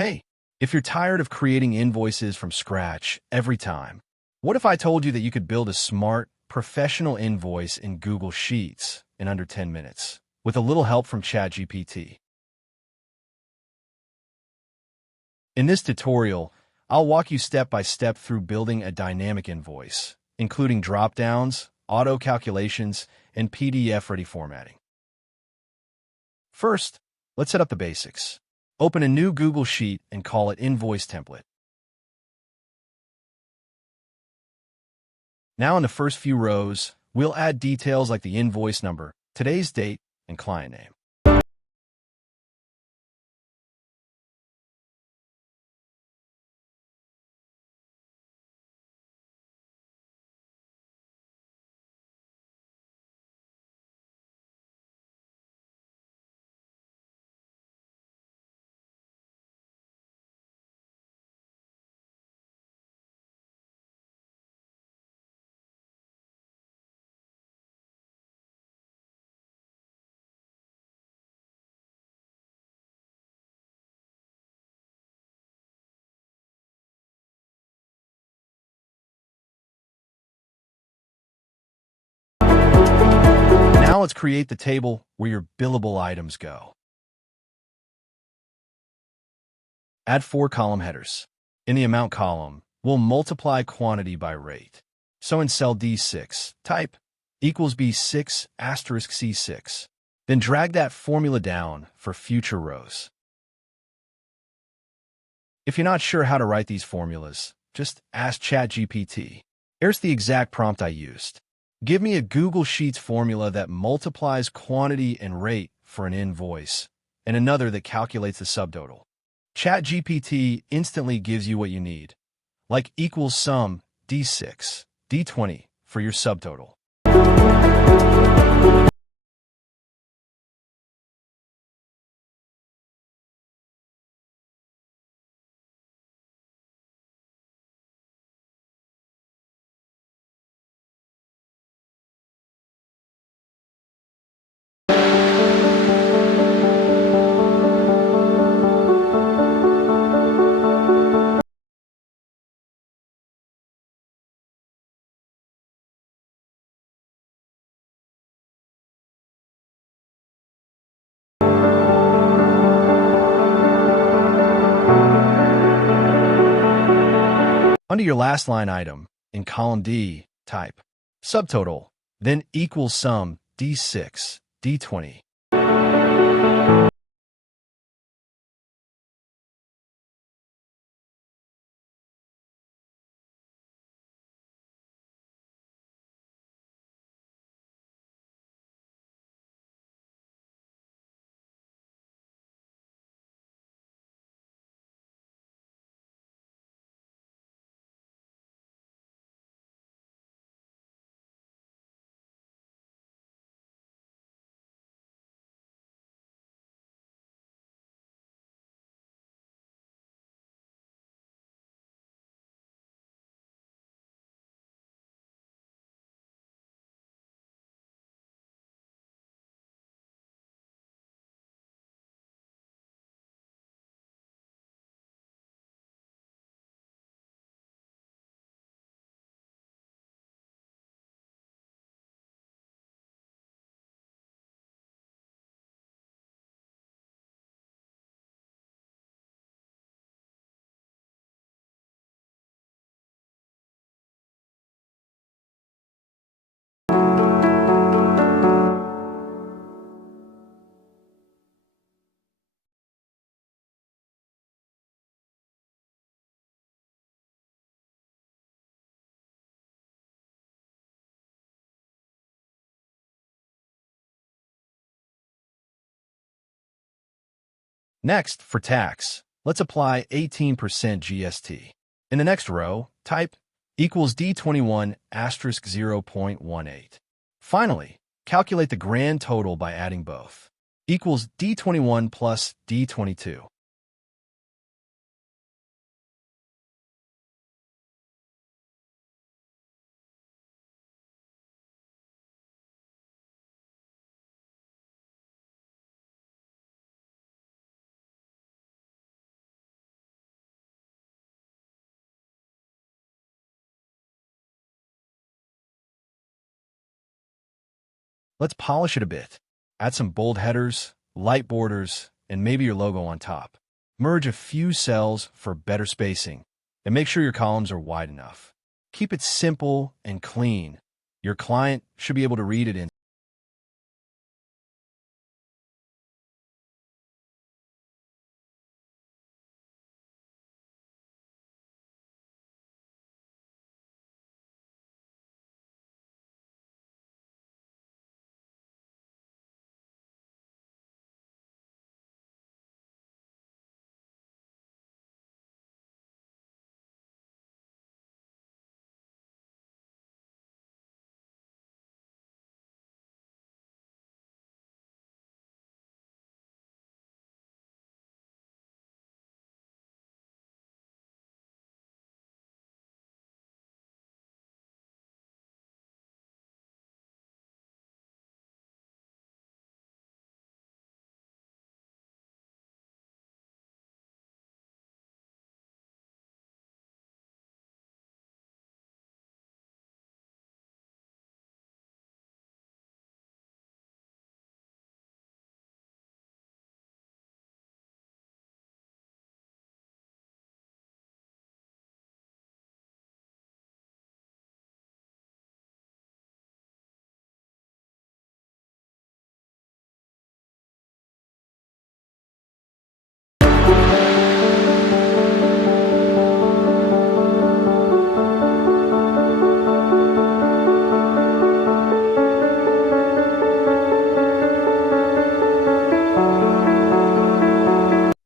Hey, if you're tired of creating invoices from scratch every time, what if I told you that you could build a smart, professional invoice in Google Sheets in under 10 minutes with a little help from ChatGPT? In this tutorial, I'll walk you step by step through building a dynamic invoice, including dropdowns, auto calculations, and PDF-ready formatting. First, let's set up the basics. Open a new Google Sheet and call it Invoice Template. Now in the first few rows, we'll add details like the invoice number, today's date, and client name. Now let's create the table where your billable items go. Add 4 column headers. In the amount column, we'll multiply quantity by rate. So in cell D6, type equals B6 asterisk C6. Then drag that formula down for future rows. If you're not sure how to write these formulas, just ask ChatGPT. Here's the exact prompt I used. Give me a Google Sheets formula that multiplies quantity and rate for an invoice, and another that calculates the subtotal. ChatGPT instantly gives you what you need, like equals sum D6, D20 for your subtotal. Under your last line item, in column D, type subtotal, then equals sum D6, D20. Next, for tax, let's apply 18% GST. In the next row, type equals D21 asterisk 0.18. Finally, calculate the grand total by adding both. Equals D21 plus D22. Let's polish it a bit. Add some bold headers, light borders, and maybe your logo on top. Merge a few cells for better spacing, and make sure your columns are wide enough. Keep it simple and clean. Your client should be able to read it in.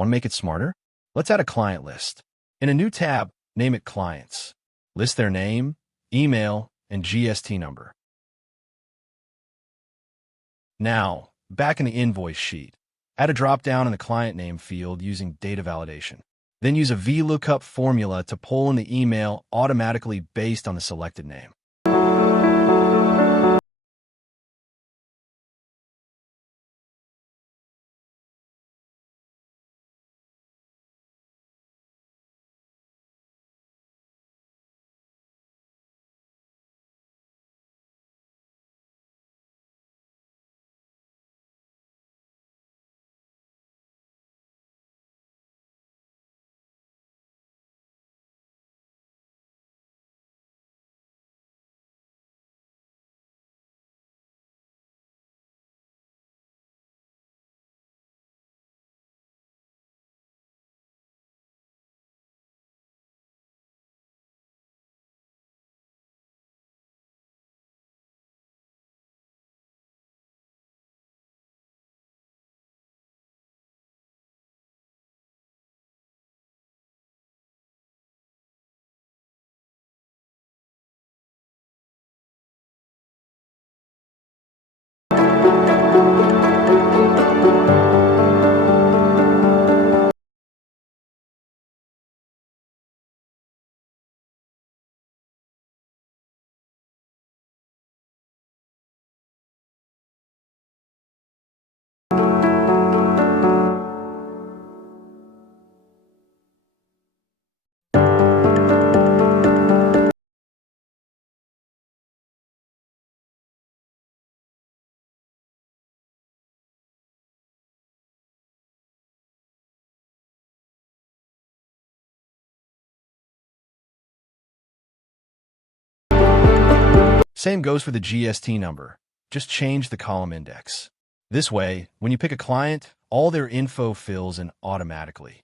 Want to make it smarter? Let's add a client list. In a new tab, name it Clients. List their name, email, and GST number. Now, back in the invoice sheet, add a drop-down in the client name field using data validation. Then use a VLOOKUP formula to pull in the email automatically based on the selected name. Same goes for the GST number. Just change the column index. This way, when you pick a client, all their info fills in automatically.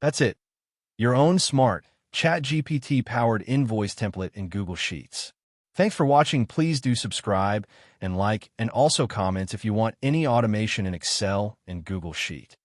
That's it. Your own smart, ChatGPT-powered invoice template in Google Sheets. Thanks for watching. Please do subscribe and like, and also comment if you want any automation in Excel and Google Sheet.